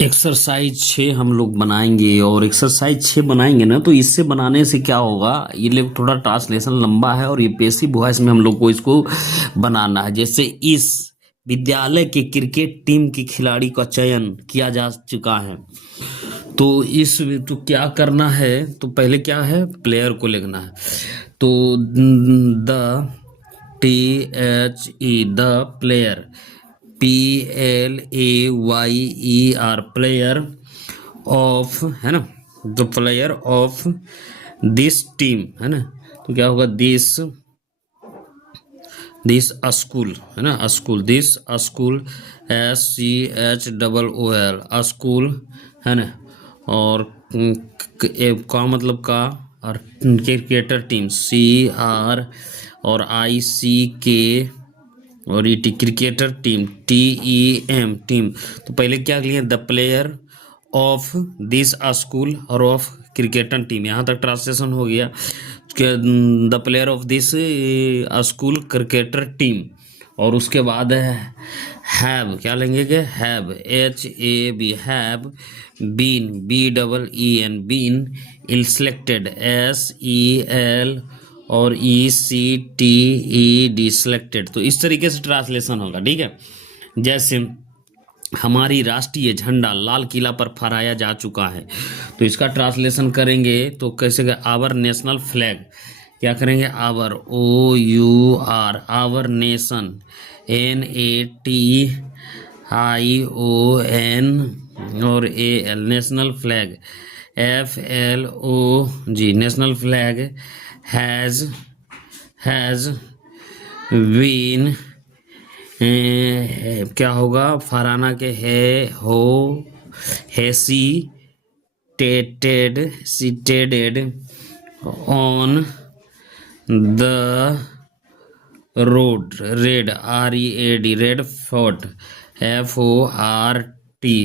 Exercise 6 हम लोग बनाएंगे और एक्सरसाइज 6 बनाएंगे ना, तो इससे बनाने से क्या होगा। ये लोग थोड़ा ट्रांसलेशन लंबा है और ये पेसिव वॉइस में हम लोग को इसको बनाना है। जैसे इस विद्यालय के क्रिकेट टीम की खिलाड़ी का चयन किया जा चुका है, तो इस तो क्या करना है, तो पहले क्या है, प्लेयर को लिखना है। तो the THE the player, PLAYER player of, है ना, the player of this team, है ना। तो क्या होगा, दिस स्कूल, है ना, school, this school, SCHOOL school, है ना। और का मतलब का, और क्रिकेटर टीम CR और ICK और ET cricketer team TEM team. तो पहले क्या लिए, the player of this school और ऑफ क्रिकेटर टीम, यहाँ तक ट्रांसलेशन हो गया। The player of this school cricketer team. और उसके बाद हैव, क्या लेंगे कि have, HAB have been, BEEN been, selected, SEL और ECTED सिलेक्टेड। तो इस तरीके से ट्रांसलेशन होगा, ठीक है। जैसे हमारी राष्ट्रीय झंडा लाल किला पर फहराया जा चुका है, तो इसका ट्रांसलेशन करेंगे तो कैसे, आवर नेशनल फ्लैग, क्या करेंगे, our, OUR, our nation, NATION और AL, national flag, FLOG, national flag has been, क्या होगा, फराना के है, हो, हैसी seated on the road, red, READ, Red Fort, FORT,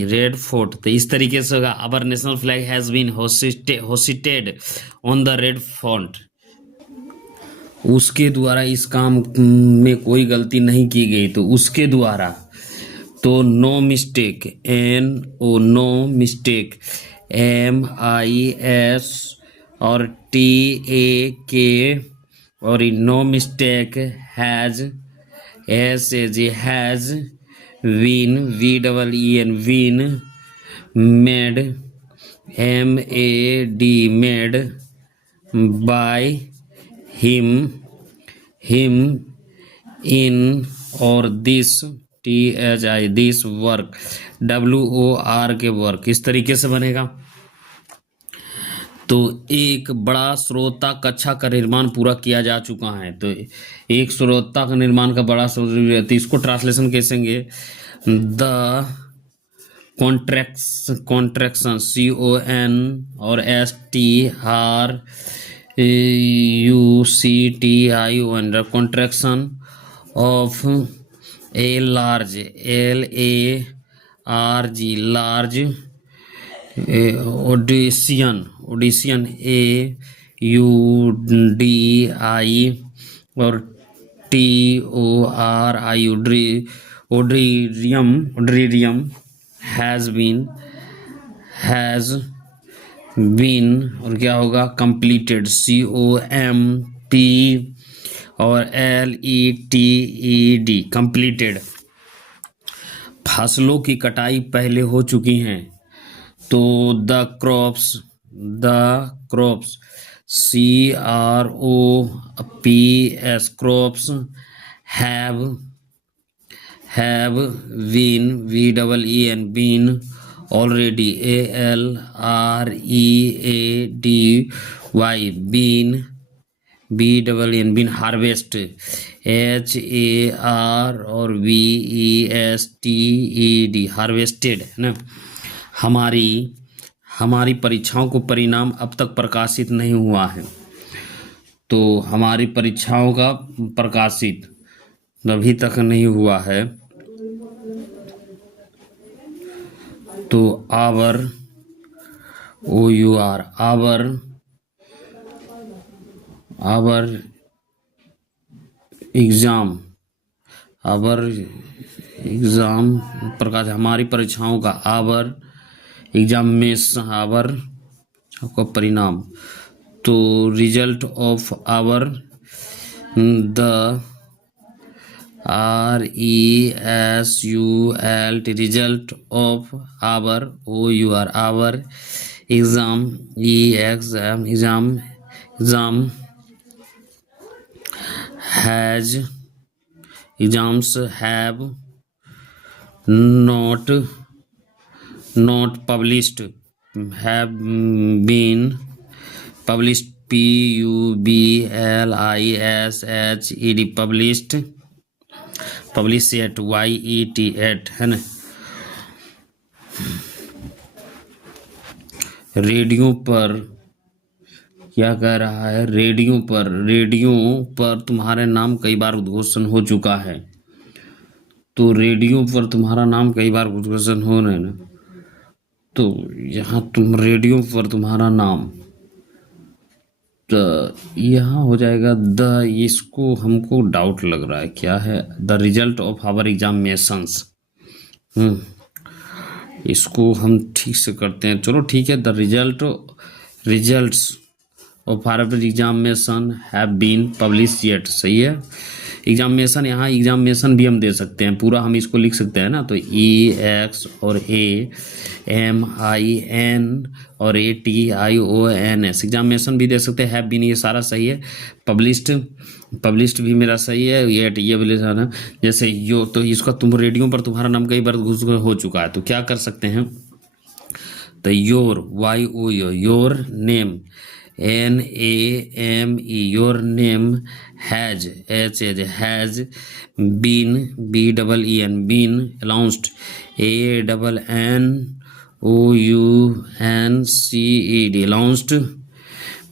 Red Fort. तो इस तरीके से होगा, our national flag has been hoisted on the Red Fort. उसके द्वारा इस काम में कोई गलती नहीं की गई, तो उसके द्वारा, तो no mistake, NO, no mistake, MIS और TAK और no mistake has, SAG has been, VEEN been, made, MAD made, by him in और this, THI this work, WOR के वर्क। इस तरीके से बनेगा। तो एक बड़ा श्रोता कक्षा का निर्माण पूरा किया जा चुका है, तो एक श्रोता का निर्माण का बड़ा, तो इसको ट्रांसलेशन कैसेंगे, द कॉन्ट्रैक्शन, CON और STRUCTION, contraction of a large, LARG large, auditorium AUDI और TORI, ओड्रीरियम हैज बीन और क्या होगा, कंप्लीटेड, COMP और LETED कंप्लीटेड। फसलों की कटाई पहले हो चुकी हैं, तो the crops CROPS crops have been, BEEN been, already, ALREADY been, BEEN been, harvest, HAR और VESTED हार्वेस्टेड, है ना। हमारी परीक्षाओं को परिणाम अब तक प्रकाशित नहीं हुआ है, तो हमारी परीक्षाओं का प्रकाशित अभी तक नहीं हुआ है, तो आवर, OUR, आवर एग्जाम प्रकाश, हमारी परीक्षाओं का, आवर एग्जाम में आवर आपका परिणाम, तो result of our, the RESULT result of our, OUR our, exam exam has, exams have not published, have been published, PUBLISHED published, publish yet, YET at, है ना। Radio पर क्या कह रहा है, रेडियो पर तुम्हारे नाम कई बार उद्घोषण हो चुका है, तो रेडियो पर तुम्हारा नाम कई बार उद्घोषण हो रहे ना, तो यहाँ तुम रेडियो पर तुम्हारा नाम, तो यहाँ हो जाएगा द, इसको हमको डाउट लग रहा है क्या है, the result of our examinations. इसको हम ठीक से करते हैं, चलो ठीक है। The results of our examination have been publish yet, सही है। एग्जामिनेशन, यहाँ एग्जामिनेशन भी हम दे सकते हैं, पूरा हम इसको लिख सकते हैं ना, तो EX और AMIN और ATIONS, एग्जामिनेशन भी दे सकते हैं। हैव बीन, ये सारा सही है। पब्लिश्ड भी मेरा सही है, ये भी लेना। जैसे यो, तो इसका तुम रेडियो पर तुम्हारा नाम कई बार घुस हो चुका है, तो क्या कर सकते हैं, तो your, YO your name, NAME your name, has, has been, BEEN been, announced, ANNOUNCED announced,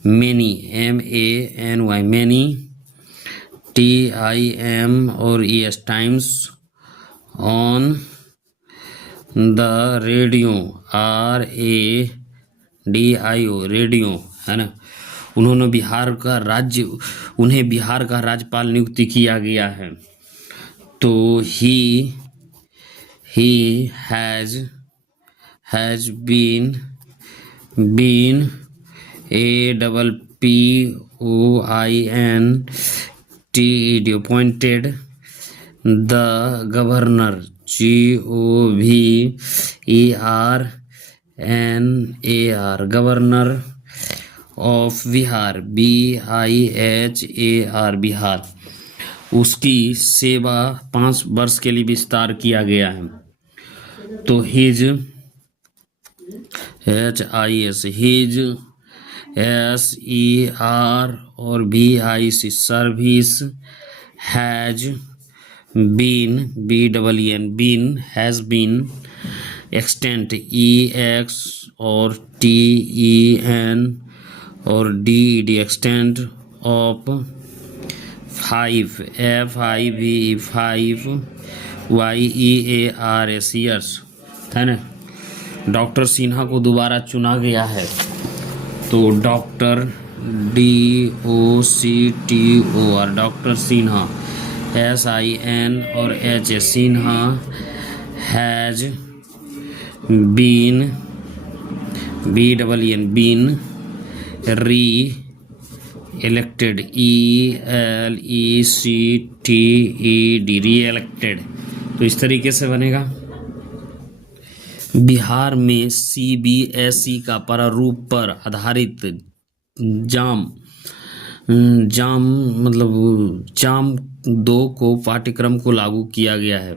many, MANY many, TIM और ES times, on the radio, RADIO radio, है ना। उन्हें बिहार का राज्यपाल नियुक्ति किया गया है, तो he has been APPOINTED appointed the governor, GOVERNAR governor of Bihar, BIHAR Bihar, उसकी सेवा 5 वर्ष के लिए विस्तार किया गया है, तो हिज हिज SER और VIC service has been, BEEN has been extended, EX और TEN और DED extended of 5 YEARS years, है ना। डॉक्टर सिन्हा को दोबारा चुना गया है, तो doctor DOCTOR doctor Sinha, SIN और HA Sinha, has been, BEEN been re elected, ELECTED re elected, तो इस तरीके से बनेगा। बिहार में CBSE का प्रारूप पर आधारित जाम 2 को पाठ्यक्रम को लागू किया गया है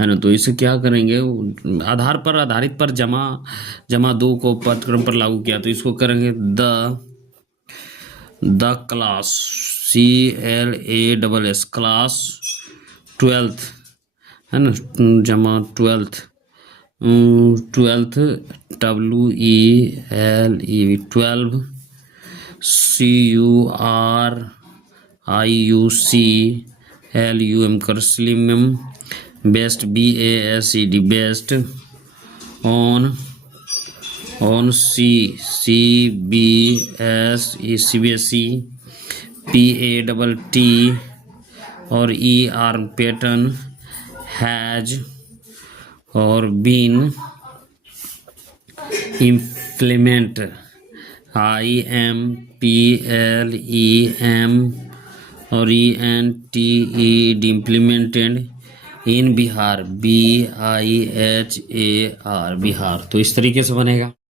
ना। तो इसे क्या करेंगे, आधारित पर जमा 2 को पाठ्यक्रम पर लागू किया, तो इसको करेंगे the class, CLASS class 12th, है ना, जमा 12th WELE 12 CURIUCLUM curriculum based BASED based on CBSE PATT और ER pattern has और बीन इम्प्लीमेंट, IMPLEM और ENTE, implemented in Bihar, BIHAR, Bihar. तो इस तरीके से बनेगा।